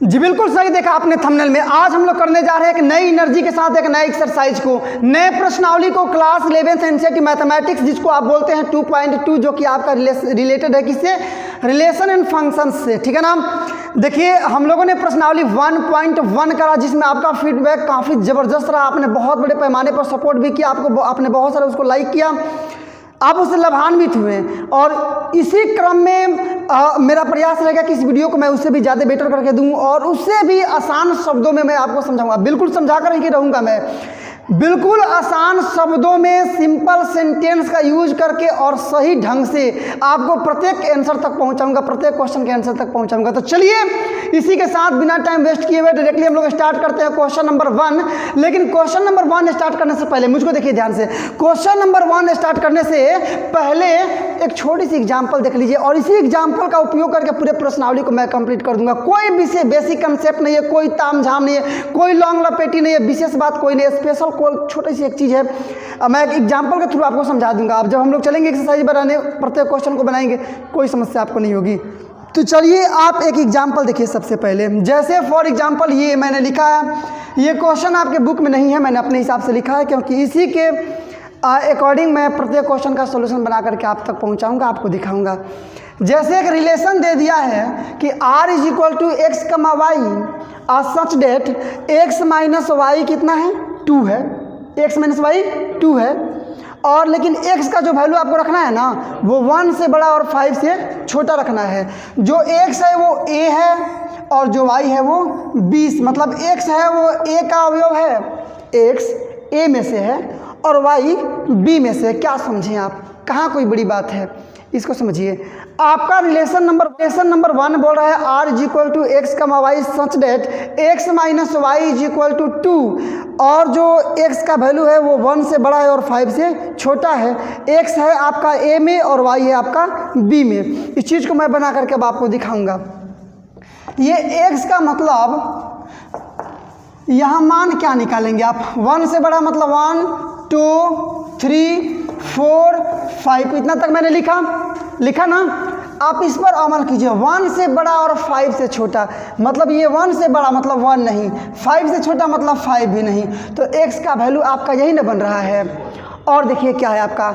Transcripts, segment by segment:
जी बिल्कुल सही देखा आपने थंबनेल में। आज हम लोग करने जा रहे हैं एक नई एनर्जी के साथ एक नए एक्सरसाइज को, नए प्रश्नावली को, क्लास 11th एनसीईआरटी मैथमेटिक्स जिसको आप बोलते हैं 2.2, जो कि आपका रिलेटेड है किससे, रिलेशन एंड फंक्शन से, ठीक है ना। देखिए हम लोगों ने प्रश्नावली 1.1 करा जिसमें आपका फीडबैक काफ़ी ज़बरदस्त रहा, आपने बहुत बड़े पैमाने पर सपोर्ट भी किया, आपने बहुत सारा उसको लाइक किया, आप उससे लाभान्वित हुए। और इसी क्रम में मेरा प्रयास रहेगा कि इस वीडियो को मैं उससे भी ज़्यादा बेटर करके दूं और उससे भी आसान शब्दों में मैं आपको समझाऊंगा। बिल्कुल समझा कर ही रहूँगा मैं, बिल्कुल आसान शब्दों में सिंपल सेंटेंस का यूज करके और सही ढंग से आपको प्रत्येक आंसर तक पहुंचाऊंगा, प्रत्येक क्वेश्चन के आंसर तक पहुंचाऊंगा। तो चलिए इसी के साथ बिना टाइम वेस्ट किए हुए डायरेक्टली हम लोग स्टार्ट करते हैं क्वेश्चन नंबर 1। लेकिन क्वेश्चन नंबर 1 स्टार्ट करने से पहले मुझको देखिए ध्यान से, क्वेश्चन नंबर 1 स्टार्ट करने से पहले एक छोटी सी एग्जाम्पल देख लीजिए और इसी एग्जाम्पल का उपयोग करके पूरे प्रश्नावली को मैं कंप्लीट कर दूंगा। कोई विषय बेसिक कंसेप्ट नहीं है, कोई तामझाम नहीं है, कोई लॉन्ग लपेटी नहीं है, विशेष बात कोई नहीं है, स्पेशल कोई छोटी सी एक चीज़ है, मैं एक एग्जाम्पल के थ्रू आपको समझा दूंगा। अब जब हम लोग चलेंगे एक्सरसाइज बनाने, प्रत्येक क्वेश्चन को बनाएंगे, कोई समस्या आपको नहीं होगी। तो चलिए आप एक एग्जाम्पल देखिए सबसे पहले। जैसे फॉर एग्जाम्पल ये मैंने लिखा है, ये क्वेश्चन आपके बुक में नहीं है, मैंने अपने हिसाब से लिखा है क्योंकि इसी के अकॉर्डिंग मैं प्रत्येक क्वेश्चन का सोल्यूशन बना करके आप तक पहुंचाऊंगा, आपको दिखाऊंगा। जैसे एक रिलेशन दे दिया है कि r is equal to X comma Y such that x minus Y कितना है, 2 है, x माइनस वाई 2 है, और लेकिन x का जो वैल्यू आपको रखना है ना वो 1 से बड़ा और 5 से छोटा रखना है। जो x है वो a है और जो y है वो 20, मतलब x है वो a का अवयव है, x a में से है और y b में से। क्या समझें आप, कहाँ कोई बड़ी बात है, इसको समझिए। आपका रिलेशन नंबर 1 बोल रहा है r is equal to X comma Y such that x minus Y is equal to 2, और जो x का वैल्यू है वो 1 से बड़ा है और 5 से छोटा है। x है आपका a में और y है आपका b में। इस चीज़ को मैं बना करके अब आपको दिखाऊंगा। ये x का मतलब यहाँ मान क्या निकालेंगे आप, 1 से बड़ा मतलब 1 2 3 4 5, इतना तक मैंने लिखा ना। आप इस पर अमल कीजिए, 1 से बड़ा और 5 से छोटा, मतलब ये 1 से बड़ा मतलब 1 नहीं, 5 से छोटा मतलब 5 भी नहीं, तो x का वैल्यू आपका यही ना बन रहा है। और देखिए क्या है आपका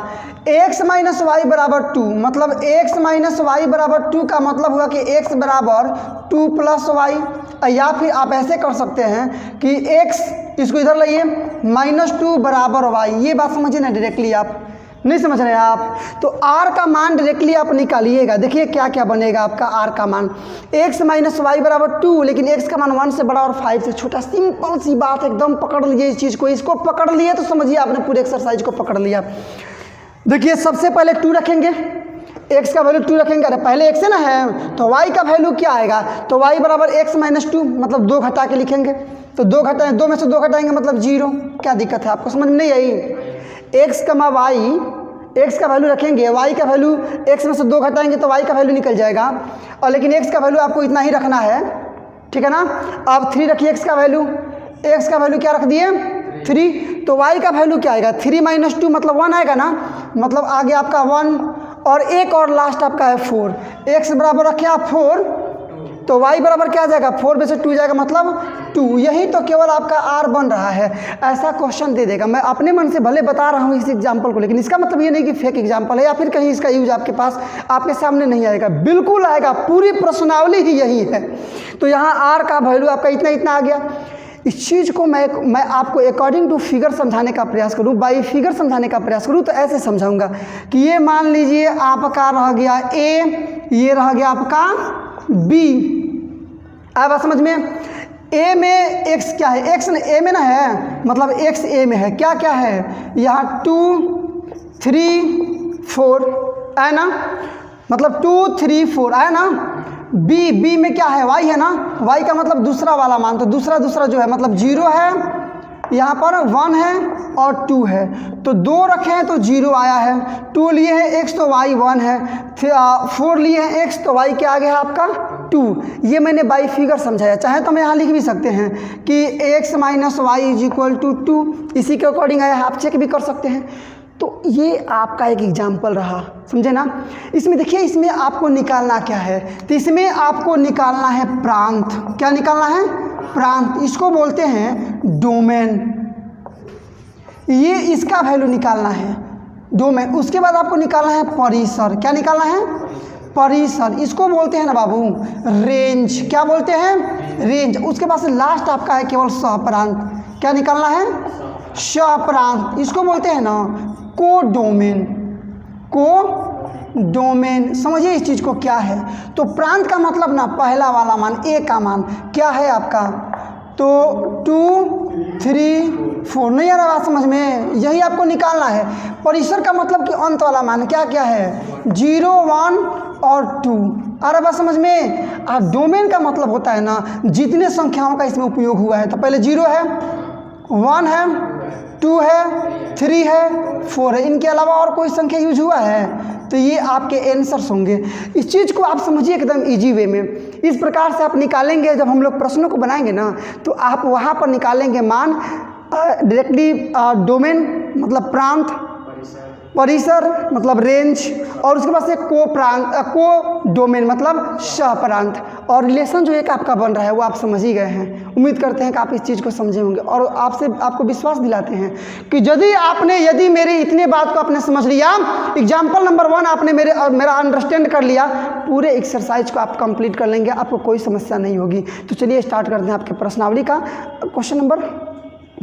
x माइनस वाई बराबर 2, मतलब x माइनस वाई बराबर 2 का मतलब हुआ कि x बराबर 2 प्लस वाई, या फिर आप ऐसे कर सकते हैं कि x, इसको इधर लाइए, -2 बराबर वाई। ये बात समझिए ना डायरेक्टली, आप नहीं समझ रहे हैं आप, तो r का मान डायरेक्टली आप निकालिएगा। देखिए क्या क्या बनेगा आपका r का मान, x माइनस वाई बराबर 2, लेकिन x का मान 1 से बड़ा और 5 से छोटा। सिंपल सी बात, एकदम पकड़ लीजिए इस चीज़ को, इसको पकड़ लिए तो समझिए आपने पूरे एक्सरसाइज को पकड़ लिया। देखिए सबसे पहले 2 रखेंगे, x का वैल्यू 2 रखेंगे, अरे पहले x है ना है, तो y का वैल्यू क्या आएगा, तो y बराबर x माइनस 2, मतलब 2 घटा के लिखेंगे, तो 2 में से 2 घटाएंगे मतलब 0। क्या दिक्कत है, आपको समझ में नहीं आई। x कमा वाई, x का वैल्यू रखेंगे, y का वैल्यू, x में से 2 घटाएंगे तो y का वैल्यू निकल जाएगा, और लेकिन x का वैल्यू आपको इतना ही रखना है, ठीक है ना। अब 3 रखिए x का वैल्यू, x का वैल्यू क्या रख दिए 3, तो y का वैल्यू क्या आएगा, 3 माइनस 2 मतलब 1 आएगा ना, मतलब आगे आपका 1 और एक और लास्ट आपका है 4। x बराबर रखे आप 4, तो y बराबर क्या आ जाएगा, 4 में से 2 जाएगा मतलब 2। यही तो केवल आपका r बन रहा है। ऐसा क्वेश्चन दे देगा, मैं अपने मन से भले बता रहा हूँ इस एग्जाम्पल को, लेकिन इसका मतलब ये नहीं कि फेक एग्जाम्पल है या फिर कहीं इसका यूज आपके पास आपके सामने नहीं आएगा, बिल्कुल आएगा, पूरी प्रश्नावली ही यही है। तो यहाँ r का वैल्यू आपका इतना इतना आ गया। इस चीज़ को मैं आपको अकॉर्डिंग टू फिगर समझाने का प्रयास करूँ, बाई फिगर समझाने का प्रयास करूँ, तो ऐसे समझाऊंगा कि ये मान लीजिए आपका रह गया a, ये रह गया आपका b। अब समझ में, a में x क्या है, x a में ना है, मतलब x a में है, क्या क्या है यहाँ 2 3 4 है ना, मतलब 2 3 4 है ना। b में क्या है, y है ना, y का मतलब दूसरा वाला मान, तो दूसरा जो है मतलब 0 है, यहाँ पर 1 है और 2 है, तो 2 रखे हैं तो 0 आया है, 2 लिए हैं x तो y 1 है, 4 लिए हैं x तो y क्या आ गया आपका 2। ये मैंने बाई फिगर समझाया, चाहे तो हम यहाँ लिख भी सकते हैं कि x minus Y is equal to 2, इसी के अकॉर्डिंग आया है, आप चेक भी कर सकते हैं। तो ये आपका एक एग्जाम्पल रहा, समझे ना। इसमें देखिए, इसमें आपको निकालना क्या है, तो इसमें आपको निकालना है प्रांत। क्या निकालना है? प्रांत। इसको बोलते हैं डोमेन। ये इसका वैल्यू निकालना है, डोमेन। उसके बाद आपको निकालना है परिसर। क्या निकालना है? परिसर। इसको बोलते हैं ना बाबू रेंज। क्या बोलते हैं? रेंज। उसके बाद से लास्ट आपका है केवल सहप्रांत। क्या निकालना है? सहप्रांत। इसको बोलते हैं ना कोडोमेन। कोडोमेन। समझिए इस चीज़ को क्या है। तो प्रांत का मतलब ना पहला वाला मान, ए का मान क्या है आपका, तो 2, 3, 4। नहीं आ रहा बात समझ में? यही आपको निकालना है। परिसर का मतलब कि अंत वाला मान क्या क्या है, 0, 1 और 2। आ रहा बात समझ में? और डोमेन का मतलब होता है ना जितने संख्याओं का इसमें उपयोग हुआ है। तो पहले 0 है, 1 है, 2 है, 3 है, 4 है। इनके अलावा और कोई संख्या यूज हुआ है? तो ये आपके आंसर्स होंगे। इस चीज़ को आप समझिए एकदम इजी वे में। इस प्रकार से आप निकालेंगे। जब हम लोग प्रश्नों को बनाएंगे ना, तो आप वहाँ पर निकालेंगे मान डायरेक्टली। डोमेन मतलब प्रांत, परिसर मतलब रेंज, और उसके बाद से को डोमेन मतलब सहप्रांत। और रिलेशन जो एक आपका बन रहा है वो आप समझ ही गए हैं। उम्मीद करते हैं कि आप इस चीज़ को समझे होंगे, और आपको विश्वास दिलाते हैं कि यदि मेरी इतने बात को आपने समझ लिया, एग्जाम्पल नंबर 1 आपने मेरा अंडरस्टैंड कर लिया, पूरे एक्सरसाइज को आप कंप्लीट कर लेंगे, आपको कोई समस्या नहीं होगी। तो चलिए स्टार्ट करते हैं आपके प्रश्नावली का क्वेश्चन नंबर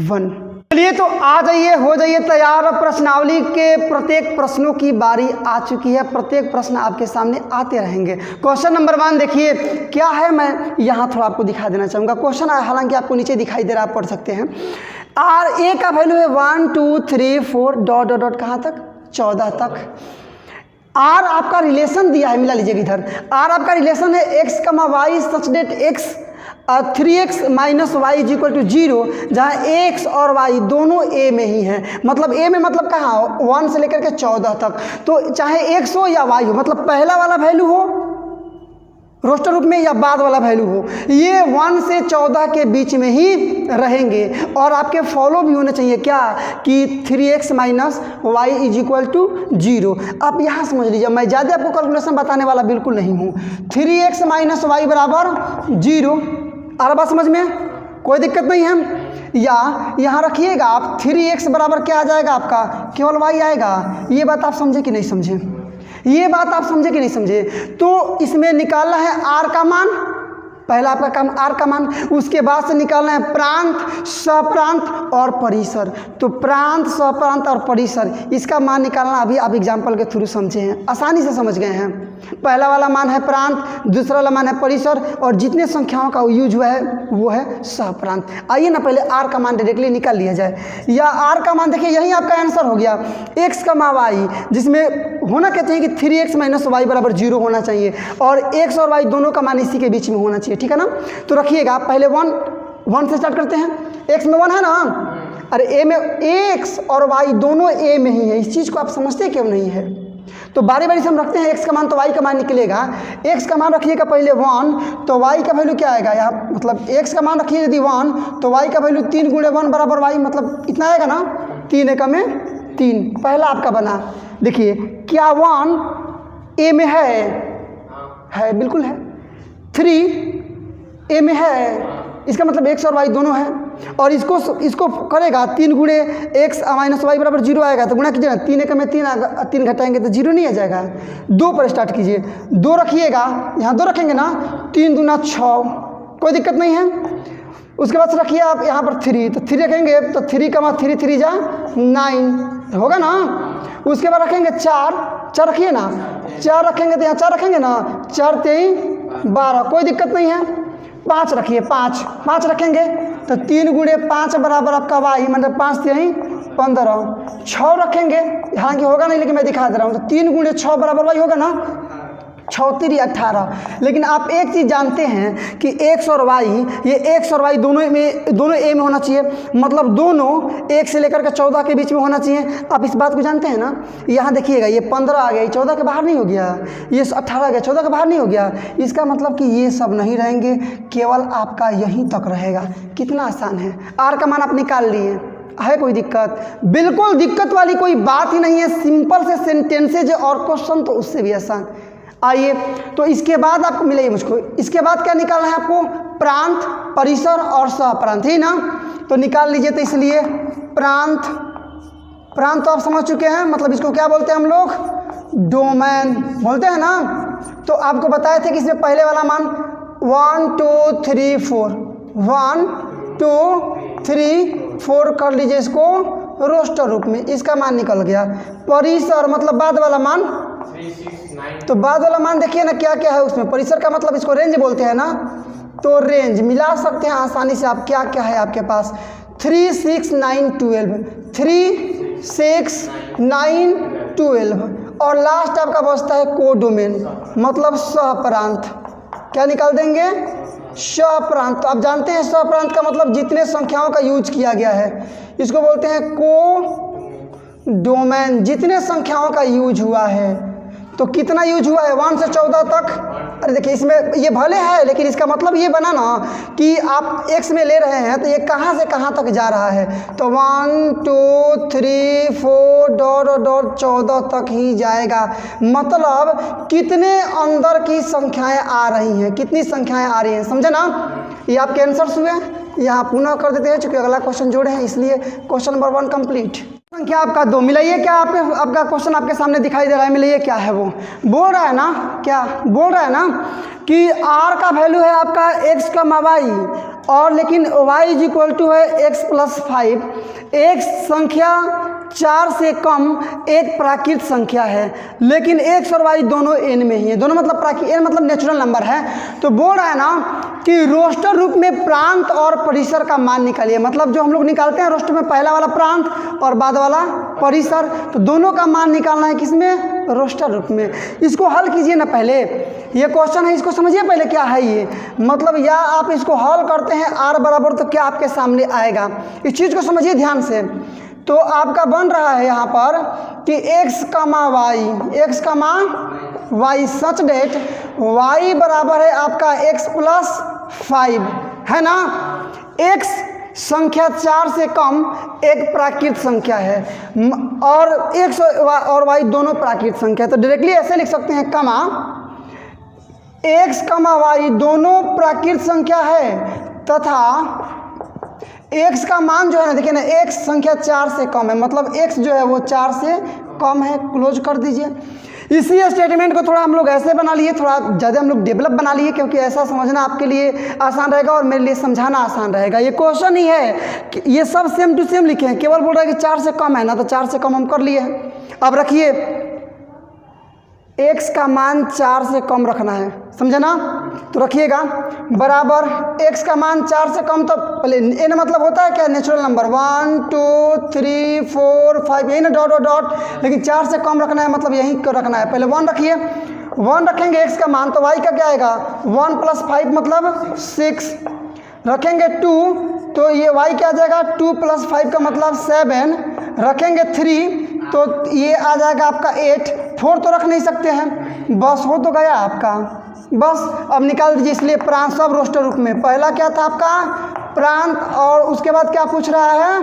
1। चलिए तो आ जाइए, हो जाइए तैयार। प्रश्नावली के प्रत्येक प्रश्नों की बारी आ चुकी है। प्रत्येक प्रश्न आपके सामने आते रहेंगे। क्वेश्चन नंबर 1 देखिए क्या है, मैं यहाँ थोड़ा आपको दिखा देना चाहूँगा। क्वेश्चन हालांकि आपको नीचे दिखाई दे रहा है, आप पढ़ सकते हैं। आर ए का वैल्यू है 1, 2, 3, 4 डॉट डॉट डॉट कहाँ तक, 14 तक। आर आपका रिलेशन दिया है, मिला लीजिएगा इधर। आर आपका रिलेशन है x, y such that x 3x minus Y is equal to 0, जहाँ x और y दोनों a में ही हैं। मतलब a में मतलब कहाँ, 1 से लेकर के 14 तक। तो चाहे x हो या y हो, मतलब पहला वाला वैल्यू हो रोस्टर रूप में या बाद वाला वैल्यू हो, ये 1 से 14 के बीच में ही रहेंगे। और आपके फॉलो भी होने चाहिए क्या, कि 3x minus Y is equal to 0। आप यहाँ समझ लीजिए, मैं ज़्यादा आपको कैलकुलेशन बताने वाला बिल्कुल नहीं हूँ। 3x माइनस वाई बराबर 0। आ रहा बात समझ में? कोई दिक्कत नहीं है। या यहाँ रखिएगा आप 3x बराबर क्या आ जाएगा आपका, केवल y आएगा। ये बात आप समझे कि नहीं समझे? ये बात आप समझे कि नहीं समझे? तो इसमें निकालना है r का मान, पहला आपका काम r का मान। उसके बाद से निकालना है प्रांत, सहप्रांत और परिसर। तो प्रांत, सहप्रांत और परिसर, इसका मान निकालना अभी आप एग्जाम्पल के थ्रू समझे हैं, आसानी से समझ गए हैं। पहला वाला मान है प्रांत, दूसरा वाला मान है परिसर, और जितने संख्याओं का यूज हुआ है वो है सहप्रांत। आइए ना पहले r का मान डायरेक्टली निकाल लिया जाए। या r का मान देखिए, यही आपका आंसर हो गया x, y, जिसमें होना कहते हैं कि 3x माइनस वाई बराबर 0 होना चाहिए, और x और y दोनों का मान इसी के बीच में होना चाहिए। ठीक है ना? तो रखिएगा पहले 1 से स्टार्ट करते हैं। x में 1 है ना, अरे a में x और y दोनों a में ही है। इस चीज़ को आप समझते क्यों नहीं है? तो बारी बारी से हम रखते हैं x का मान, तो y का मान निकलेगा। x का मान रखिएगा पहले 1, तो y का वैल्यू क्या आएगा यहाँ, मतलब x का मान रखिए यदि 1, तो y का वैल्यू 3 गुणे 1 बराबर y, मतलब इतना आएगा ना, 3 एकम में 3। पहला आपका बना। देखिए क्या 1 a में है, बिल्कुल है। 3 a में है, इसका मतलब x और y दोनों है। और इसको करेगा 3 गुणे x माइनस वाई बराबर 0 आएगा, तो गुणा कीजिएगा, 3 एकम में 3 घटाएंगे तो 0 नहीं आ जाएगा। 2 पर स्टार्ट कीजिए, 2 रखिएगा, यहाँ 2 रखेंगे ना, 3 दूना 6, कोई दिक्कत नहीं है। उसके बाद से रखिए आप यहाँ पर 3, तो 3 रखेंगे तो 3 का 3 जा 9 होगा ना। उसके बाद रखेंगे 4 रखिए ना, 4 रखेंगे तो यहाँ 4 रखेंगे ना, 4 3 12, कोई दिक्कत नहीं है। 5 रखिए, 5 रखेंगे तो 3 गुणे 5 बराबर आपका y, मतलब 5 3 15। 6 रखेंगे, हालांकि होगा नहीं लेकिन मैं दिखा दे रहा हूँ, तो 3 गुणे 6 बराबर y होगा ना, 6 3 18। लेकिन आप एक चीज़ जानते हैं कि x और y, ये x और y दोनों a में होना चाहिए, मतलब दोनों 1 से लेकर के 14 के बीच में होना चाहिए। आप इस बात को जानते हैं ना? यहाँ देखिएगा, ये 15 आ गया, ये 14 के बाहर नहीं हो गया, ये 18 आ गया, 14 के बाहर नहीं हो गया। इसका मतलब कि ये सब नहीं रहेंगे, केवल आपका यहीं तक रहेगा। कितना आसान है। r का मान आप निकाल लिए, है कोई दिक्कत? बिल्कुल दिक्कत वाली कोई बात ही नहीं है, सिंपल से सेंटेंसेज है और क्वेश्चन तो उससे भी आसान। आइए, तो इसके बाद आपको मिलेगी मुझको, इसके बाद क्या निकालना है आपको? प्रांत, परिसर और सहप्रांत, ही ना? तो निकाल लीजिए। तो इसलिए प्रांत, प्रांत तो आप समझ चुके हैं, मतलब इसको क्या बोलते हैं हम लोग? डोमेन बोलते हैं ना। तो आपको बताए थे कि इसमें पहले वाला मान 1 2 3 4, 1 2 3 4 कर लीजिए इसको रोस्टर रूप में, इसका मान निकल गया। परिसर मतलब बाद वाला मान, 3 6 9, तो बाद वाला मान देखिए ना क्या क्या है उसमें। परिसर का मतलब इसको रेंज बोलते हैं ना, तो रेंज मिला सकते हैं आसानी से आप। क्या क्या है आपके पास? 3 6 9 12, 3 6 9 12, और लास्ट आपका बचता है कोडोमेन मतलब सहप्रांत। क्या निकाल देंगे? सहप्रांत। तो आप जानते हैं सहप्रांत का मतलब जितने संख्याओं का यूज किया गया है इसको बोलते हैं कोडोमेन। जितने संख्याओं का यूज हुआ है, तो कितना यूज हुआ है? 1 से 14 तक। अरे देखिए इसमें ये भले है, लेकिन इसका मतलब ये बना ना कि आप x में ले रहे हैं तो ये कहाँ से कहाँ तक जा रहा है। तो 1 2 3 4 डॉट डॉट 14 तक ही जाएगा। मतलब कितने अंदर की संख्याएं आ रही हैं, कितनी संख्याएं आ रही हैं, समझे ना? ये आपके आंसर्स हुए। यहाँ पुनः कर देते हैं, चूँकि अगला क्वेश्चन जोड़े हैं इसलिए क्वेश्चन नंबर 1 कंप्लीट। संख्या आपका 2 मिलाइए। क्या आपका क्वेश्चन आपके सामने दिखाई दे रहा है? मिलाइए क्या है वो। बोल रहा है ना, क्या बोल रहा है ना कि r का वैल्यू है आपका x कमा y, और लेकिन y इज इक्वल टू है x प्लस 5। एक संख्या 4 से कम एक प्राकृत संख्या है, लेकिन x और y दोनों n में ही है। दोनों मतलब प्राकृत, n मतलब नेचुरल नंबर है। तो बोल रहा है ना कि रोस्टर रूप में प्रांत और परिसर का मान निकालिए। मतलब जो हम लोग निकालते हैं रोस्टर में, पहला वाला प्रांत और बाद वाला परिसर, तो दोनों का मान निकालना है किसमें? रोस्टर रूप में। इसको हल कीजिए ना पहले, ये क्वेश्चन है, इसको समझिए पहले क्या है ये। मतलब या आप इसको हल करते हैं r बराबर, तो क्या आपके सामने आएगा, इस चीज़ को समझिए ध्यान से। तो आपका बन रहा है यहाँ पर कि x कमा y सच डेट y बराबर है आपका x प्लस 5, है ना? x संख्या 4 से कम एक प्राकृत संख्या है, और x और y दोनों प्राकृत संख्या है। तो डायरेक्टली ऐसे लिख सकते हैं, कमा x कमा y दोनों प्राकृत संख्या है, तथा x का मान जो है ना, देखिए ना, x संख्या 4 से कम है, मतलब x जो है वो 4 से कम है। क्लोज कर दीजिए। इसी स्टेटमेंट को थोड़ा हम लोग ऐसे बना लिए, थोड़ा ज़्यादा हम लोग डेवलप बना लिए, क्योंकि ऐसा समझना आपके लिए आसान रहेगा और मेरे लिए समझाना आसान रहेगा। ये क्वेश्चन ही है कि ये सब सेम टू सेम लिखे हैं, केवल बोल रहा है कि 4 से कम है ना, तो 4 से कम हम कर लिए हैं। अब रखिए, x का मान 4 से कम रखना है, समझे ना? तो रखिएगा बराबर x का मान 4 से कम, तो पहले n मतलब होता है क्या? Natural number. 1 2 3 4 5, यही ना, डॉट डॉट डॉट, लेकिन 4 से कम रखना है, मतलब यही रखना है। पहले 1 रखिए, 1 रखेंगे x का मान, तो y का क्या आएगा? 1 प्लस 5 मतलब 6। रखेंगे 2, तो ये y क्या आ जाएगा? 2 प्लस 5 का मतलब 7। रखेंगे 3, तो ये आ जाएगा आपका 8। 4 तो रख नहीं सकते हैं, बस हो तो गया आपका, बस। अब निकाल दीजिए। इसलिए प्रांत सब रोस्टर रूप में, पहला क्या था आपका? प्रांत, और उसके बाद क्या पूछ रहा है?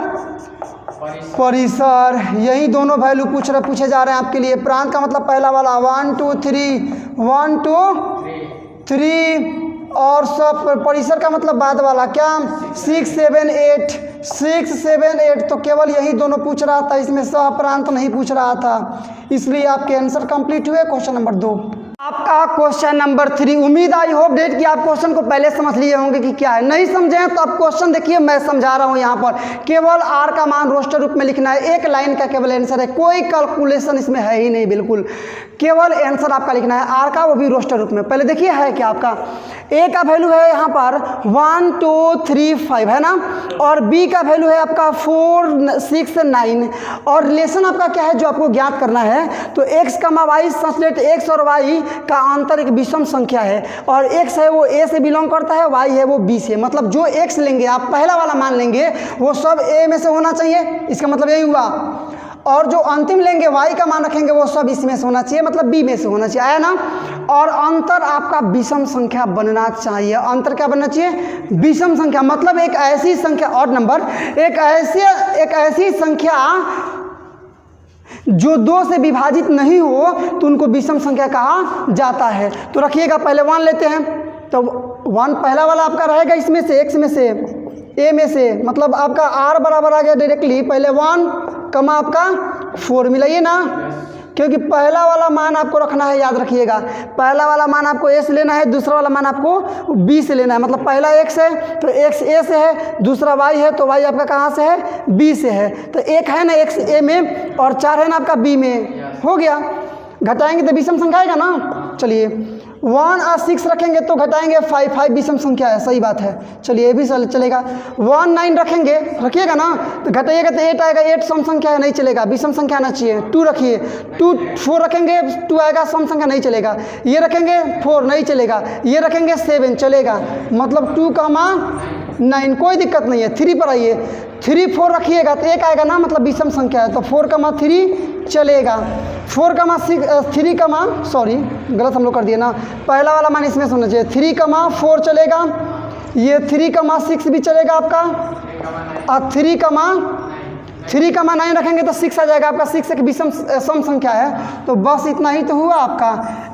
परिसर। यही दोनों वैल्यू पूछे जा रहे हैं आपके लिए। प्रांत का मतलब पहला वाला 1 2 3, 1 2 3, और सब परिसर का मतलब बाद वाला क्या? 6 7 8, 6 7 8। तो केवल यही दोनों पूछ रहा था, इसमें सहप्रांत नहीं पूछ रहा था, इसलिए आपके आंसर कंप्लीट हुए। क्वेश्चन नंबर 2 आपका क्वेश्चन नंबर 3। उम्मीद आई होप डेट कि आप क्वेश्चन को पहले समझ लिए होंगे कि क्या है। नहीं समझे हैं तो आप क्वेश्चन देखिए, मैं समझा रहा हूँ। यहाँ पर केवल r का मान रोस्टर रूप में लिखना है, एक लाइन का केवल आंसर है, कोई कैलकुलेशन इसमें है ही नहीं, बिल्कुल केवल आंसर आपका लिखना है r का, वो भी रोस्टर रूप में। पहले देखिए है क्या आपका, a का वैल्यू है यहाँ पर 1 2 3 5, है ना, और b का वैल्यू है आपका 4 6 9, और रिलेशन आपका क्या है जो आपको ज्ञात करना है। तो x कमा y सच डेट x और y का अंतर एक विषम संख्या है, और x है वो a से बिलोंग करता है, y है वो b से। मतलब जो x लेंगे आप, पहला वाला मान लेंगे, वो सब a में से होना चाहिए, इसका मतलब यही हुआ। और जो अंतिम लेंगे y का मान रखेंगे वो सब इसमें से होना चाहिए, मतलब b में से होना चाहिए, आया ना। और अंतर आपका विषम संख्या बनना चाहिए। अंतर क्या बनना चाहिए? विषम संख्या, मतलब एक ऐसी संख्या, ऑड नंबर, एक ऐसी संख्या जो 2 से विभाजित नहीं हो तो उनको विषम संख्या कहा जाता है। तो रखिएगा, पहले 1 लेते हैं, तो 1 पहला वाला आपका रहेगा इसमें से, x में से, a में से, मतलब आपका r बराबर आ गया डायरेक्टली, पहले 1 कमा आपका 4 मिलाइए ना, क्योंकि पहला वाला मान आपको रखना है, याद रखिएगा, पहला वाला मान आपको a से लेना है, दूसरा वाला मान आपको b से लेना है। मतलब पहला x है तो x a से है, दूसरा y है तो y आपका कहाँ से है? b से है। तो 1 है ना x a में और 4 है ना आपका b में, हो गया। घटाएंगे तो विषम संख्या आएगा ना। चलिए 1 और 6 रखेंगे तो घटाएंगे 5, 5 विषम संख्या है, सही बात है। चलिए ये भी चलेगा। 1 9 रखेंगे, रखिएगा ना, तो घटाइएगा तो 8 आएगा, 8 सम संख्या है, नहीं चलेगा, विषम संख्या आना चाहिए। 2 रखिए, 2 4 रखेंगे, 2 आएगा, सम संख्या नहीं चलेगा। ये रखेंगे 4 नहीं चलेगा, ये रखेंगे 7 चलेगा, मतलब 2 9, कोई दिक्कत नहीं है। 3 पर आइए, 3 4 रखिएगा तो 1 आएगा ना, मतलब विषम संख्या है, तो 4 3 चलेगा। 4 सॉरी गलत हम लोग कर दिए ना, पहला वाला मान इसमें से होना चाहिए। 3 4 चलेगा, ये 3 6 भी चलेगा आपका, और 3 9 रखेंगे तो 6 आ जाएगा आपका। 6 एक विषम सम संख्या है। तो बस इतना ही तो हुआ आपका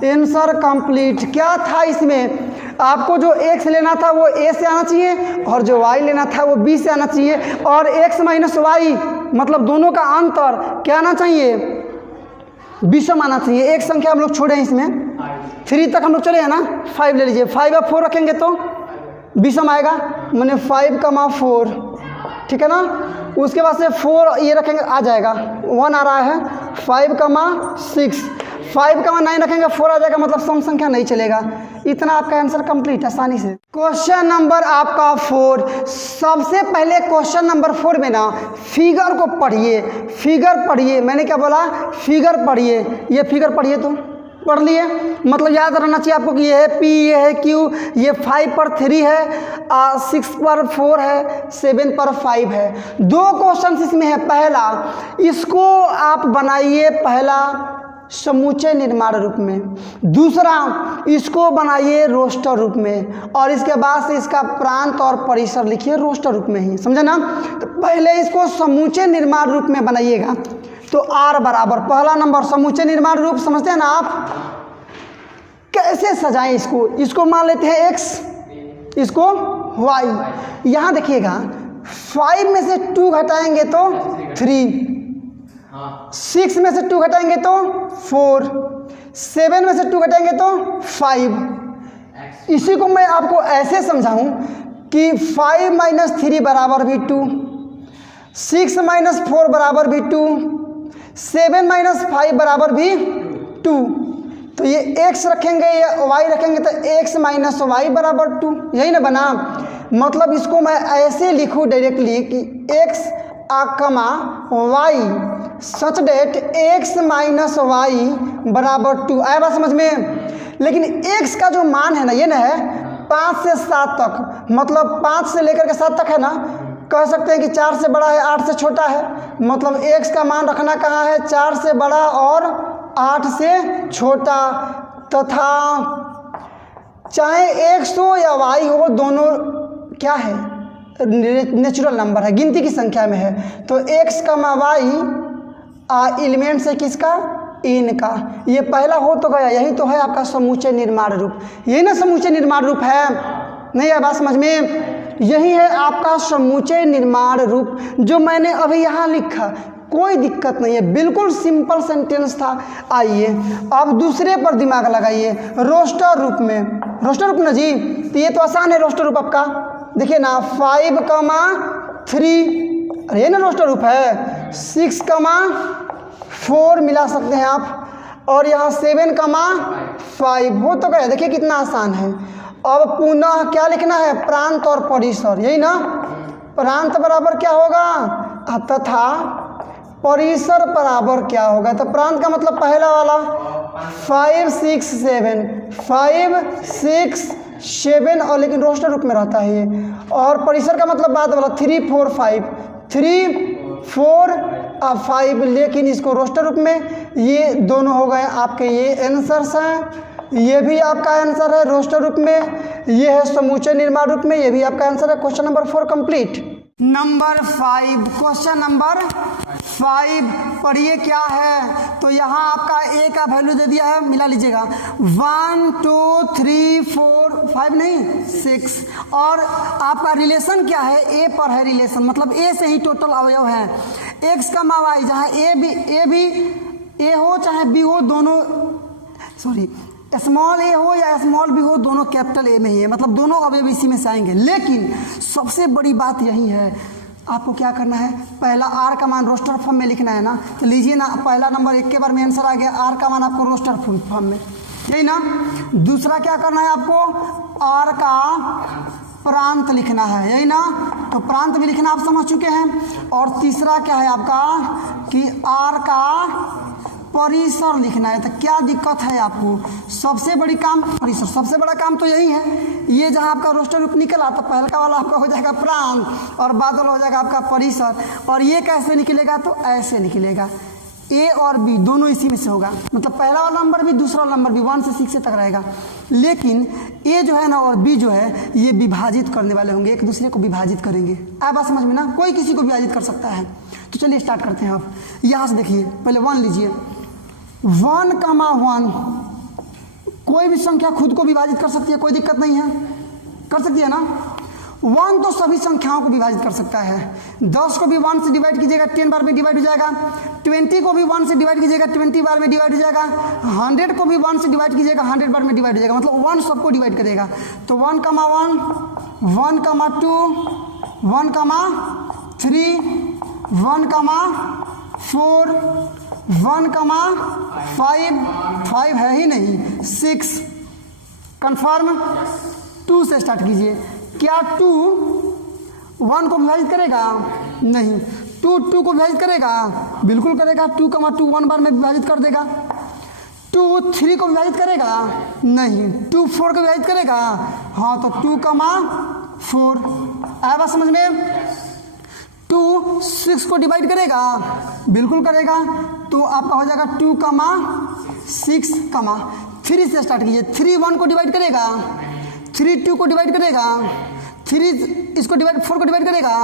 आंसर कंप्लीट। क्या था इसमें? आपको जो x लेना था वो a से आना चाहिए और जो y लेना था वो b से आना चाहिए, और x माइनस y मतलब दोनों का अंतर क्या आना चाहिए? विषम आना चाहिए। एक संख्या हम लोग छोड़े हैं इसमें, 3 तक हम लोग चले हैं ना, 5 ले लीजिए, 5 और 4 रखेंगे तो विषम आएगा, मैंने 5 4, ठीक है ना। उसके बाद से 4 ये रखेंगे, आ जाएगा, 1 आ रहा है, 5 6, 5 9 रखेंगे, 4 आ जाएगा, मतलब सम संख्या नहीं चलेगा। इतना आपका आंसर कंप्लीट आसानी से। क्वेश्चन नंबर आपका 4, सबसे पहले क्वेश्चन नंबर 4 में ना फिगर को पढ़िए, फिगर पढ़िए, मैंने क्या बोला? फिगर पढ़िए। ये फिगर पढ़िए तो पढ़ लिए, मतलब याद रहना चाहिए आपको कि ये है P, ये है Q, ये 5 पर 3 है, 6 पर 4 है, 7 पर 5 है। 2 क्वेश्चन इसमें है। पहला, इसको आप बनाइए पहला समूचे निर्माण रूप में, दूसरा इसको बनाइए रोस्टर रूप में, और इसके बाद से इसका प्रांत और परिसर लिखिए रोस्टर रूप में ही, समझे ना। तो पहले इसको समूचे निर्माण रूप में बनाइएगा, तो r बराबर पहला नंबर समूचे निर्माण रूप, समझते हैं ना आप? कैसे सजाएं इसको? इसको मान लेते हैं x, इसको y। यहाँ देखिएगा 5 में से 2 घटाएंगे तो 3, 6 में से 2 घटाएंगे तो 4, 7 में से 2 घटाएंगे तो 5। इसी को मैं आपको ऐसे समझाऊं कि 5 - 3 बराबर भी 2, 6 - 4 बराबर भी 2, 7 - 5 बराबर भी 2। तो ये x रखेंगे, ये y रखेंगे, तो x - y बराबर 2, यही ना बना। मतलब इसको मैं ऐसे लिखूँ डायरेक्टली कि x y such that x - y बराबर 2, आया बात समझ में। लेकिन x का जो मान है ना, ये ना है 5 से 7 तक, मतलब 5 से लेकर के 7 तक है ना। कह सकते हैं कि 4 से बड़ा है, 8 से छोटा है, मतलब x का मान रखना कहाँ है? 4 से बड़ा और 8 से छोटा, तथा चाहे x हो या y हो, दोनों क्या है? नेचुरल नंबर है, गिनती की संख्या में है। तो x, y एलिमेंट्स है किसका? इन का। ये पहला हो तो गया, यही तो है आपका समूचे निर्माण रूप। यही ना समूचे निर्माण रूप है, नहीं है बात समझ में? यही है आपका समूचे निर्माण रूप जो मैंने अभी यहाँ लिखा। कोई दिक्कत नहीं है, बिल्कुल सिंपल सेंटेंस था। आइए अब दूसरे पर दिमाग लगाइए, रोस्टर रूप में। रोस्टर रूप ना जी, तो ये तो आसान है रोस्टर रूप आपका। देखिए ना 5, 3, ये ना रोस्टर रूप है। 6, 4 मिला सकते हैं आप, और यहाँ 7, 5 हो तो गया। देखिए कितना आसान है। अब पुनः क्या लिखना है? प्रांत और परिसर, यही ना। प्रांत बराबर क्या होगा? तथा परिसर बराबर क्या होगा? तो प्रांत का मतलब पहला वाला 5, 6, 7, 5, 6, 7, और लेकिन रोस्टर रूप में रहता है ये। और परिसर का मतलब बाद वाला 3, 4, 5, 3, 4, 5, लेकिन इसको रोस्टर रूप में, ये दोनों हो गए आपके ये आंसर्स हैं। ये भी आपका आंसर है रोस्टर रूप में, ये है समूचे निर्माण रूप में, ये भी आपका आंसर है। Question number 4 complete. Number 5, question number 5 पढ़िए क्या है। तो यहाँ आपका ए का वैल्यू दे दिया है, मिला लीजिएगा 1 2 3 4 5 नहीं 6, और आपका रिलेशन क्या है, ए पर है रिलेशन, मतलब ए से ही टोटल अवयव है। एक्स का वाई, जहाँ ए हो चाहे बी हो, दोनों सॉरी स्मॉल ए हो या स्मॉल बी हो, दोनों कैपिटल ए में ही है, मतलब दोनों अवयव इसी में से आएंगे। लेकिन सबसे बड़ी बात यही है, आपको क्या करना है, पहला आर का मान रोस्टर फॉर्म में लिखना है ना, तो लीजिए ना, पहला नंबर एक के बार में आंसर आ गया, आर का मान आपको रोस्टर फॉर्म में, यही ना। दूसरा क्या करना है आपको, आर का प्रांत लिखना है, यही ना, तो प्रांत भी लिखना आप समझ चुके हैं। और तीसरा क्या है आपका कि आर का परिसर लिखना है। तो क्या दिक्कत है आपको, सबसे बड़ी काम परिसर, सबसे बड़ा काम तो यही है। ये जहाँ आपका रोस्टर रूप निकला तो पहला वाला आपका हो जाएगा प्रांत और बाद वाला हो जाएगा आपका परिसर। और ये कैसे निकलेगा, तो ऐसे निकलेगा, ए और बी दोनों इसी में से होगा, मतलब पहला वाला नंबर भी दूसरा नंबर भी 1 से 6 तक रहेगा। लेकिन ए जो है ना और बी जो है ये विभाजित करने वाले होंगे, एक दूसरे को विभाजित करेंगे। आया बात समझ में ना, कोई किसी को विभाजित कर सकता है। तो चलिए स्टार्ट करते हैं। आप यहाँ से देखिए, पहले 1 लीजिए, 1,1 कोई भी संख्या खुद को विभाजित कर सकती है, कोई दिक्कत नहीं है, कर सकती है ना। 1 तो सभी संख्याओं को विभाजित कर सकता है। 10 को भी 1 से डिवाइड कीजिएगा 10 बार में डिवाइड हो जाएगा। 20 को भी 1 से डिवाइड कीजिएगा 20 बार में डिवाइड हो जाएगा। 100 को भी 1 से डिवाइड कीजिएगा 100 बार में डिवाइड हो जाएगा, मतलब 1 सबको डिवाइड करेगा। तो 1,1 1,2 1,3 1,4 1,5 है ही नहीं 6, कंफर्म। 2 से स्टार्ट कीजिए, क्या 2 1 को विभाजित करेगा, नहीं। 2 को विभाजित करेगा, बिल्कुल करेगा, 2,2 1 बार में विभाजित कर देगा। 2 3 को विभाजित करेगा, नहीं। 2 4 को विभाजित करेगा, हाँ, तो 2,4 आया बात समझ में। 2 6 को डिवाइड करेगा, बिल्कुल करेगा, तो आपका हो जाएगा 2,6, 3 से स्टार्ट कीजिए। 3 1 को डिवाइड करेगा, 3 2 को डिवाइड करेगा, 3 इसको डिवाइड 4 को डिवाइड करेगा,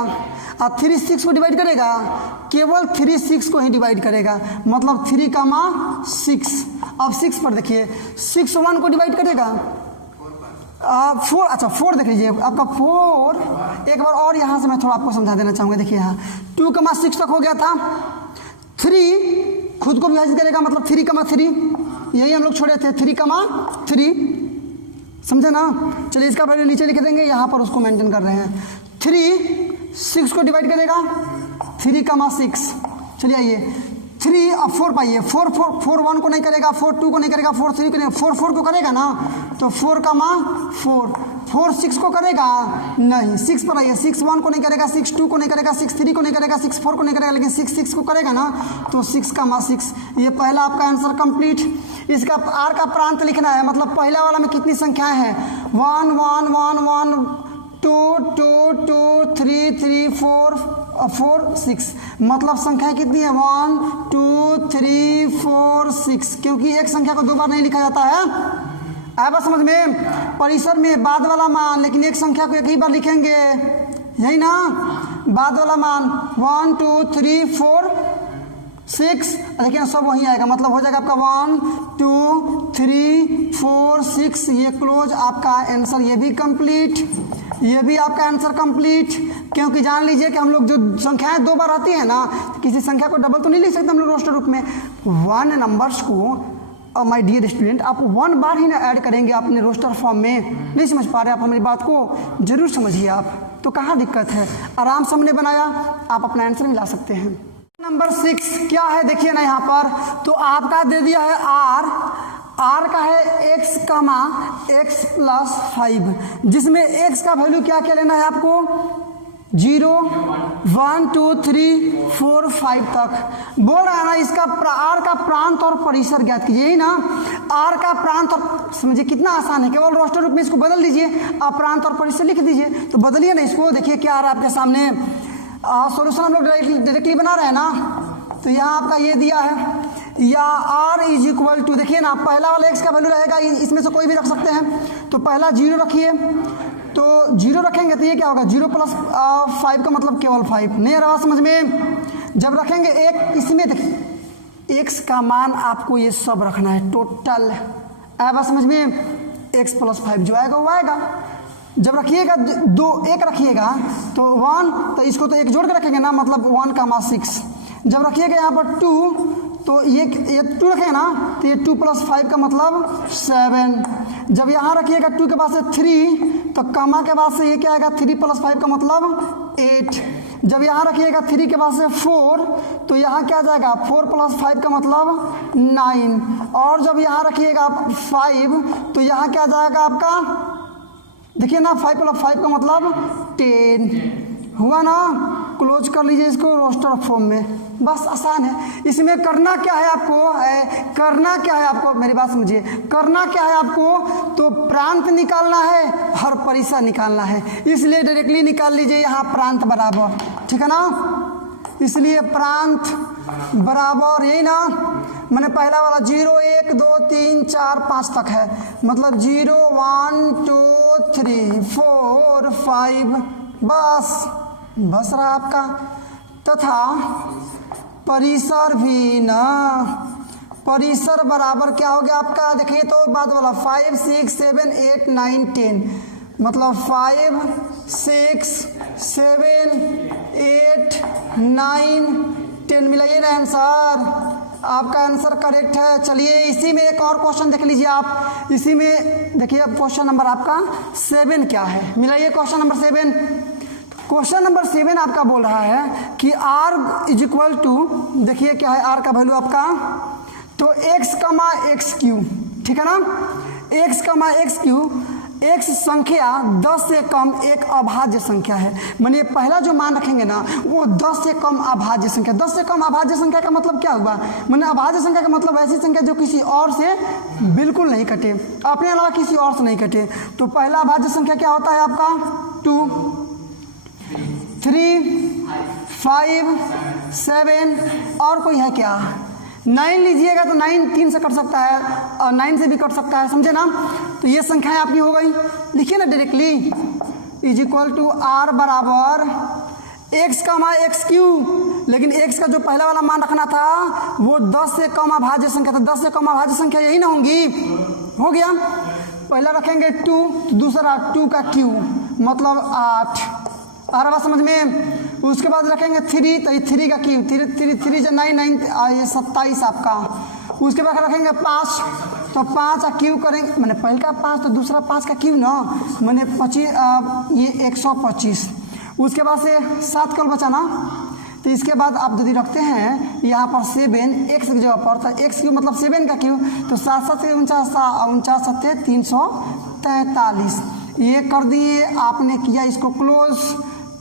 और 3 6 को डिवाइड करेगा, केवल 3 6 को ही डिवाइड करेगा, मतलब 3,6। अब 6 पर देखिए, 6 1 को डिवाइड करेगा, 4, अच्छा 4 देख लीजिए आपका 4। एक बार और यहाँ से मैं थोड़ा आपको समझा देना चाहूँगा, देखिए यहाँ 2,6 तक हो गया था। 3 खुद को विभाजित करेगा, मतलब 3,3, यही हम लोग छोड़े थे, 3,3, समझे ना। चलिए इसका वैल्यू नीचे लिख देंगे, यहाँ पर उसको मेंशन कर रहे हैं। 3 6 को डिवाइड करेगा, 3,6। चलिए आइए 3 अब 4 पाइए, 4 1 को नहीं करेगा, 4 2 को नहीं करेगा, 4 3 को नहीं, 4 को करेगा ना, तो 4 6 को करेगा, नहीं। 6 पर आइए, 6 1 को नहीं करेगा, 6 2 को नहीं करेगा, 6 3 को नहीं करेगा, 6 4 को नहीं करेगा, लेकिन 6 6 को करेगा ना, तो 6,6। ये पहला आपका आंसर कंप्लीट। इसका आर का प्रांत लिखना है, मतलब पहला वाला में कितनी संख्याएं हैं, 1 1 1 1 2 2 2 3 3 4 6, मतलब संख्या कितनी है 1 2 3 4 6, क्योंकि एक संख्या को 2 बार नहीं लिखा जाता है। आया बात समझ में। परिसर में बाद वाला मान, लेकिन एक संख्या को एक ही बार लिखेंगे, यही ना, बाद वाला मान 1 2 3 4 6, लेकिन सब वही आएगा, मतलब हो जाएगा आपका 1 2 3 4 6। ये क्लोज आपका आंसर, ये भी कंप्लीट, ये भी आपका आंसर कंप्लीट। क्योंकि जान लीजिए कि हम लोग जो संख्याएं 2 बार आती है ना, किसी संख्या को डबल तो नहीं लिख सकते हम लोग रोस्टर रूप में। 1 नंबर्स को माय डियर स्टूडेंट, आप 1 बार ही ना ऐड करेंगे अपने रोस्टर फॉर्म में। नहीं समझ पा रहे आप हमारी बात को, जरूर समझिए आप, तो कहाँ दिक्कत है, आराम से हमने बनाया, आप अपना आंसर मिला सकते हैं। नंबर 6 क्या है देखिए ना यहाँ पर, तो आपका दे दिया है आर का है x, x + 5, जिसमें x का वैल्यू क्या क्या लेना है आपको, 0 1 2 3 4 5 तक। बोल रहा है ना, इसका आर का प्रांत और परिसर ज्ञात कीजिए, यही ना। आर का प्रांत और, समझिए कितना आसान है, केवल रोस्टर रूप में इसको बदल दीजिए, आप प्रांत और परिसर लिख दीजिए। तो बदलिए ना इसको, देखिए क्या आ रहा है आपके सामने, सॉल्यूशन हम लोग डायरेक्टली बना रहे हैं ना, तो यहाँ आपका ये दिया है या r इज इक्वल टू, देखिए ना पहला वाला x का वैल्यू रहेगा, इसमें से कोई भी रख सकते हैं। तो पहला 0 रखिए, तो 0 रखेंगे तो ये क्या होगा 0 प्लस 5 का मतलब केवल 5। नहीं आ रहा समझ में? जब रखेंगे एक इसमें देखिए x का मान आपको ये सब रखना है टोटल, आया समझ में? x प्लस 5 जो आएगा वो आएगा। जब रखिएगा 1 रखिएगा तो 1, तो इसको तो 1 जोड़ के रखेंगे ना, मतलब 1,6। जब रखिएगा यहाँ पर 2, तो ये 2 रखेंगे ना, तो ये 2 प्लस 5 का मतलब 7। जब यहाँ रखिएगा 2 के बाद से 3, तो कमा के बाद से ये क्या आएगा 3 प्लस 5 का मतलब 8। जब यहाँ रखिएगा 3 के बाद से 4, तो यहाँ क्या जाएगा 4 प्लस 5 का मतलब 9। और जब यहाँ रखिएगा 5, तो यहाँ क्या जाएगा आपका, देखिए ना 5 प्लस 5 का मतलब 10 हुआ ना। क्लोज कर लीजिए इसको रोस्टर फॉर्म में, बस आसान है। इसमें करना क्या है आपको, करना क्या है आपको, मेरी बात समझिए, करना क्या है आपको, तो प्रांत निकालना है और परिसर निकालना है। इसलिए डायरेक्टली निकाल लीजिए यहाँ प्रांत बराबर, ठीक है ना। इसलिए प्रांत बराबर यही ना, मैंने पहला वाला 0 1 2 3 4 5 तक है, मतलब 0 1 2 3 4 5, बस रहा आपका। तथा परिसर भी ना, परिसर बराबर क्या हो गया आपका, देखिए तो बाद वाला 5 6 7 8 9 10, मतलब 5 6 7 8 9 10 मिलाइए ना आंसर, आपका आंसर करेक्ट है। चलिए इसी में एक और क्वेश्चन देख लीजिए आप, इसी में देखिए अब क्वेश्चन नंबर आपका 7 क्या है, मिलाइए क्वेश्चन नंबर 7। क्वेश्चन नंबर 7 आपका बोल रहा है कि r इज इक्वल टू, देखिए क्या है r का वैल्यू आपका, तो x कमा एक्स क्यू, ठीक है ना, x comma X Q, x संख्या 10 से कम एक अभाज्य संख्या है। मानिए पहला जो मान रखेंगे ना वो 10 से कम अभाज्य संख्या। 10 से कम अभाज्य संख्या का मतलब क्या हुआ, माने अभाज्य संख्या का मतलब ऐसी संख्या जो किसी और से बिल्कुल नहीं कटे, अपने अलावा किसी और से नहीं कटे। तो पहला अभाज्य संख्या क्या होता है आपका 2 3 5 7, और कोई है क्या 9 लीजिएगा तो 9 3 से कट सकता है और 9 से भी कट सकता है, समझे ना। तो ये संख्याएं आपकी हो गई, लिखिए ना directly is equal to r बराबर x कमा एक्स क्यू, लेकिन x का जो पहला वाला मान रखना था वो 10 से कम अभाज्य संख्या था, 10 से कम अभाज्य संख्या यही ना होंगी, हो गया। पहला रखेंगे 2, दूसरा 2 का क्यू मतलब 8, आ रहा समझ में। उसके बाद रखेंगे 3, तो 3 का क्यू 3 जो 9 9 ये 27 आपका। उसके बाद रखेंगे 5, तो 5 का क्यू करेंगे, मैंने पहले का 5 तो दूसरा 5 का क्यू ना, मैंने 25 ये 125। उसके बाद से 7 कल बचाना, तो इसके बाद आप यदि रखते हैं यहाँ पर 7 x की जगह पर, तो x क्यू मतलब 7 का क्यू, तो 7 7 49 7 343, ये कर दिए आपने, किया इसको क्लोज।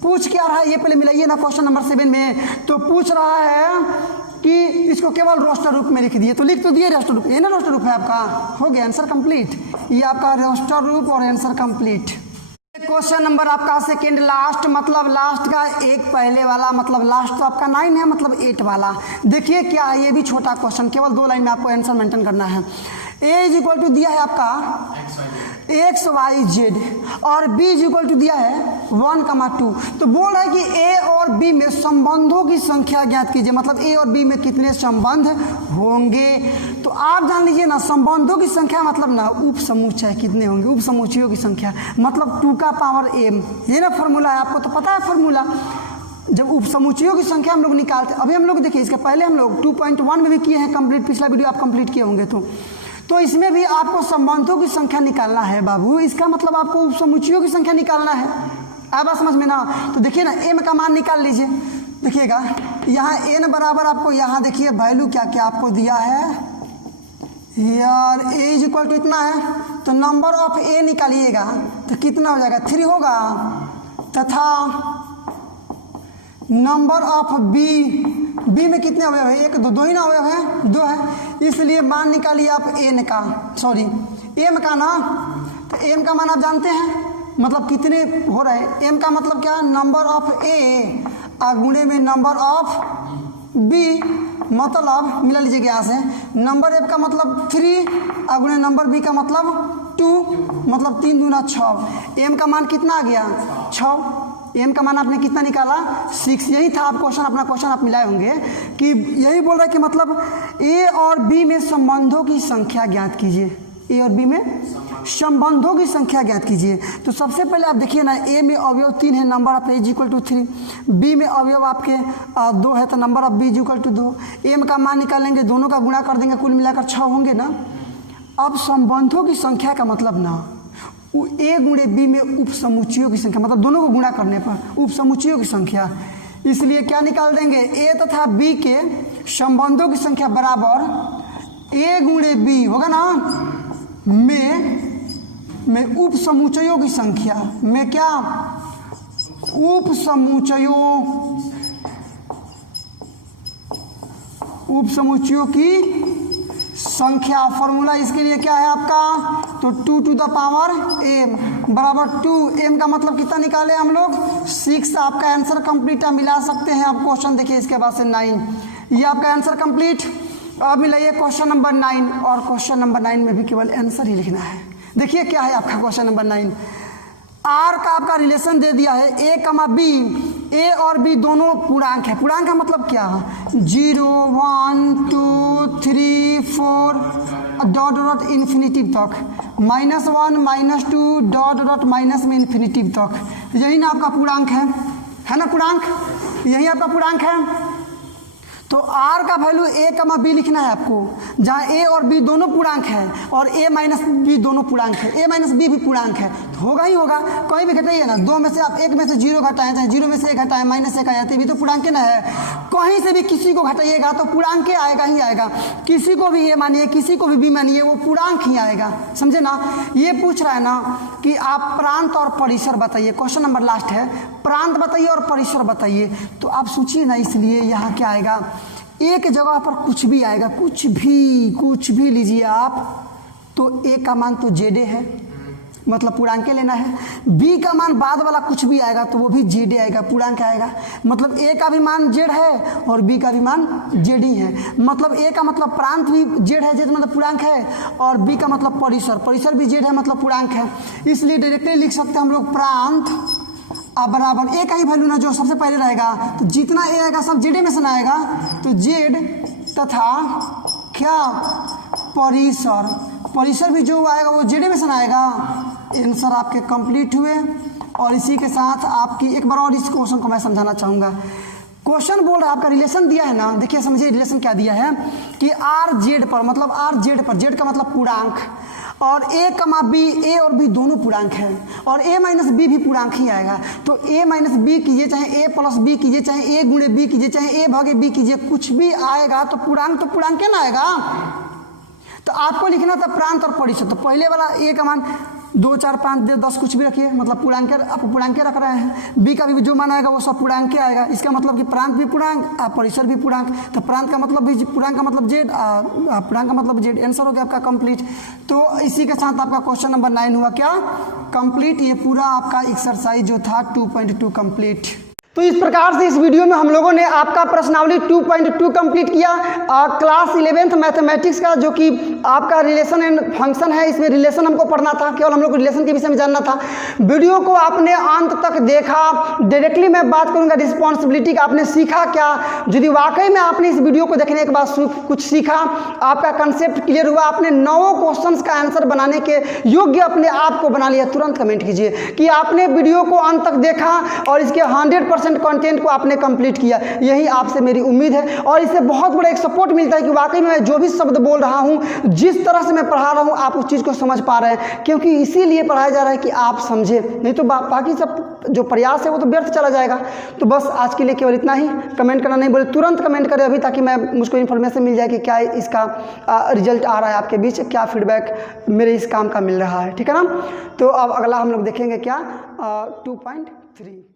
पूछ क्या रहा है ये पहले मिलाइए ना क्वेश्चन नंबर 7 में, तो पूछ रहा है कि इसको केवल रोस्टर रूप में लिख दिए, तो लिख तो दिए रोस्टर रूप, ये ना रोस्टर रूप है आपका, हो गया आंसर कंप्लीट। ये आपका रोस्टर रूप और आंसर कंप्लीट। क्वेश्चन नंबर आपका सेकेंड लास्ट, मतलब लास्ट का एक पहले वाला, मतलब लास्ट तो आपका 9 है, मतलब 8 वाला। देखिए क्या है, ये भी छोटा क्वेश्चन, केवल 2 लाइन में आपको आंसर मेंशन करना है। a इज इक्वल टू दिया है आपका एक्स वाई जेड और b इज इक्वल टू दिया है 1,2। तो बोल रहा है कि a और b में संबंधों की संख्या ज्ञात कीजिए, मतलब a और b में कितने संबंध होंगे। तो आप जान लीजिए ना, संबंधों की संख्या मतलब ना उप समुच्चय कितने होंगे, उप समुच्चयों की संख्या मतलब 2 का पावर m, ये ना फॉर्मूला है, आपको तो पता है फॉर्मूला। जब उप समुच्चयों की संख्या हम लोग निकालते, अभी हम लोग देखिए इसके पहले हम लोग 2.1 में भी किए हैं कंप्लीट, पिछला वीडियो आप कंप्लीट किए होंगे। तो इसमें भी आपको संबंधों की संख्या निकालना है बाबू, इसका मतलब आपको उप समुच्चयों की संख्या निकालना है, आया समझ में ना। तो देखिए ना m का मान निकाल लीजिए, देखिएगा यहाँ n बराबर आपको, यहाँ देखिए वैल्यू क्या क्या आपको दिया है यार, a इज इक्वल टू इतना है, तो नंबर ऑफ a निकालिएगा तो कितना हो जाएगा 3 होगा, तथा नंबर ऑफ b में कितने अवयव है, 1 2 ही ना अवयव है, 2 है, इसलिए मान निकालिए आप n का, सॉरी m का ना। तो m का मान आप जानते हैं मतलब कितने हो रहे हैं, m का मतलब क्या, नंबर ऑफ a गुणे में नंबर ऑफ b, मतलब मिला लीजिएगा यहाँ से, नंबर ए का मतलब 3 अगुणे नंबर बी का मतलब 2, मतलब 3 दूना 6। एम का मान कितना आ गया 6, एम का मान आपने कितना निकाला 6। यही था आप क्वेश्चन, अपना क्वेश्चन आप मिलाए होंगे कि यही बोल रहा है कि मतलब ए और बी में संबंधों की संख्या ज्ञात कीजिए, ए और बी में संबंधों की संख्या ज्ञात कीजिए। तो सबसे पहले आप देखिए ना, ए में अवयव 3 है, number of A equal to 3, B में अवयव आपके 2 है तो number of B equal to 2। M का मान निकालेंगे, दोनों का गुणा कर देंगे, कुल मिलाकर 6 होंगे ना। अब संबंधों की संख्या का मतलब ना ए गुणे बी में उप समुच्चयों की संख्या, मतलब दोनों को गुणा करने पर उप समुच्चयों की संख्या, इसलिए क्या निकाल देंगे ए तथा बी के संबंधों की संख्या बराबर ए गुणे बी होगा ना में उप समुच्चयों की संख्या में, क्या उप समुच्चयों की संख्या। फॉर्मूला इसके लिए क्या है आपका, तो 2 टू द पावर m बराबर 2। m का मतलब कितना निकाले हम लोग 6। आपका आंसर कंप्लीट, आप मिला सकते हैं। आप क्वेश्चन देखिए इसके बाद से 9, ये आपका आंसर कंप्लीट। अब मिलाइए क्वेश्चन नंबर 9, और क्वेश्चन नंबर 9 में भी केवल आंसर ही लिखना है। देखिए क्या है आपका क्वेश्चन नंबर 9, आर का आपका रिलेशन दे दिया है ए कमा बी, ए और बी दोनों पूर्णांक है। पूर्णांक का मतलब क्या है 0 1 2 3 4 डॉट डॉट इन्फिनिटिव तक, -1 -2 डॉट डॉट माइनस में इन्फिनिटिव तक, यही ना आपका पूर्णांक है ना पूर्णांक, यही आपका पूर्णांक है। तो r का वैल्यू a कमा b लिखना है आपको, जहाँ a और b दोनों पूर्णांक है और a माइनस b दोनों पूर्णांक है, a माइनस b भी पूर्णांक है, तो होगा ही होगा। कहीं भी घटाइए ना, 2 में से आप 1 में से 0 घटाएं, चाहे 0 में से 1 घटाएं, -1 आया तो भी तो पूर्णांक ना है। कहीं से भी किसी को घटाइएगा तो पूर्णांक आएगा ही आएगा, किसी को भी a मानिए किसी को भी b मानिए वो पूर्णांक ही आएगा, समझे ना। ये पूछ रहा है ना कि आप प्रांत और परिसर बताइए, क्वेश्चन नंबर लास्ट है, प्रांत बताइए और परिसर बताइए। तो आप सोचिए ना, इसलिए यहाँ क्या आएगा, एक जगह पर कुछ भी आएगा, कुछ भी लीजिए आप, तो a का मान तो जेड है, मतलब पूर्णांक लेना है। b का मान बाद वाला कुछ भी आएगा तो वो भी जेड आएगा, पूर्णांक आएगा। मतलब a का भी मान जेड है और b का भी मान जेड ही है। मतलब a का मतलब प्रांत भी जेड है, जेड मतलब पूर्णांक है, और b का मतलब परिसर भी जेड है, मतलब पूर्णांक है। इसलिए डायरेक्टली लिख सकते हैं हम लोग प्रांत अब बराबर ए का ही वैल्यू ना जो सबसे पहले रहेगा, तो जितना ए आएगा सब जेड में से ना आएगा, तो जेड तथा क्या परिसर भी जो आएगा वो जेड में से ना आएगा। आंसर आपके कंप्लीट हुए। और इसी के साथ आपकी एक बार और इस क्वेश्चन को मैं समझाना चाहूँगा। क्वेश्चन बोल रहा है आपका रिलेशन दिया है ना, देखिए समझिए रिलेशन क्या दिया है कि आर जेड पर, मतलब आर जेड पर, जेड का मतलब पूर्णांक, और a कमा b, a और b दोनों पूर्णांक है और a माइनस b भी पूर्णांक ही आएगा। तो a माइनस b कीजिए, चाहे a प्लस b कीजिए, चाहे a गुणे b कीजिए, चाहे a भागे b कीजिए, कुछ भी आएगा तो पूर्णांक ना आएगा। तो आपको लिखना था प्रांत और परिसर। तो पहले वाला a का मान 2 4 5 10 कुछ भी रखिए, मतलब पूर्णांक, आप पूर्णांक रख रहे हैं। b का भी जो मान आएगा वो सब पूर्णांक आएगा। इसका मतलब कि प्रांत भी पूर्णांक, परिसर भी पूर्णांक, तो प्रांत का मतलब भी पूर्णांक का मतलब जेड, पूर्णांक का मतलब जेड। आंसर हो गया आपका कंप्लीट। तो इसी के साथ आपका क्वेश्चन नंबर 9 हुआ क्या कंप्लीट। ये पूरा आपका एक्सरसाइज जो था 2.2 कंप्लीट। तो इस प्रकार से इस वीडियो में हम लोगों ने आपका प्रश्नावली 2.2 कंप्लीट किया। क्लास 11th मैथमेटिक्स का जो कि आपका रिलेशन एंड फंक्शन है, इसमें रिलेशन हमको पढ़ना था, केवल हम लोग को रिलेशन के विषय में जानना था। वीडियो को आपने अंत तक देखा। डायरेक्टली मैं बात करूंगा रिस्पॉन्सिबिलिटी का, आपने सीखा क्या। यदि वाकई में आपने इस वीडियो को देखने के बाद कुछ सीखा, आपका कंसेप्ट क्लियर हुआ, आपने 9 क्वेश्चन का आंसर बनाने के योग्य अपने आप को बना लिया, तुरंत कमेंट कीजिए कि आपने वीडियो को अंत तक देखा और इसके 100% कंटेंट को आपने कंप्लीट किया। यही आपसे मेरी उम्मीद है और इससे बहुत बड़ा एक सपोर्ट मिलता है कि वाकई में मैं जो भी शब्द बोल रहा हूं, जिस तरह से मैं पढ़ा रहा हूं, आप उस चीज़ को समझ पा रहे हैं, क्योंकि इसीलिए पढ़ाया जा रहा है कि आप समझे, नहीं तो बाकी सब जो प्रयास है वो तो व्यर्थ चला जाएगा। तो बस आज के लिए केवल इतना ही। कमेंट करना नहीं बोले, तुरंत कमेंट करें अभी, ताकि मैं मुझको इन्फॉर्मेशन मिल जाए कि क्या इसका रिजल्ट आ रहा है आपके बीच, क्या फीडबैक मेरे इस काम का मिल रहा है, ठीक है ना। तो अब अगला हम लोग देखेंगे क्या 2.3।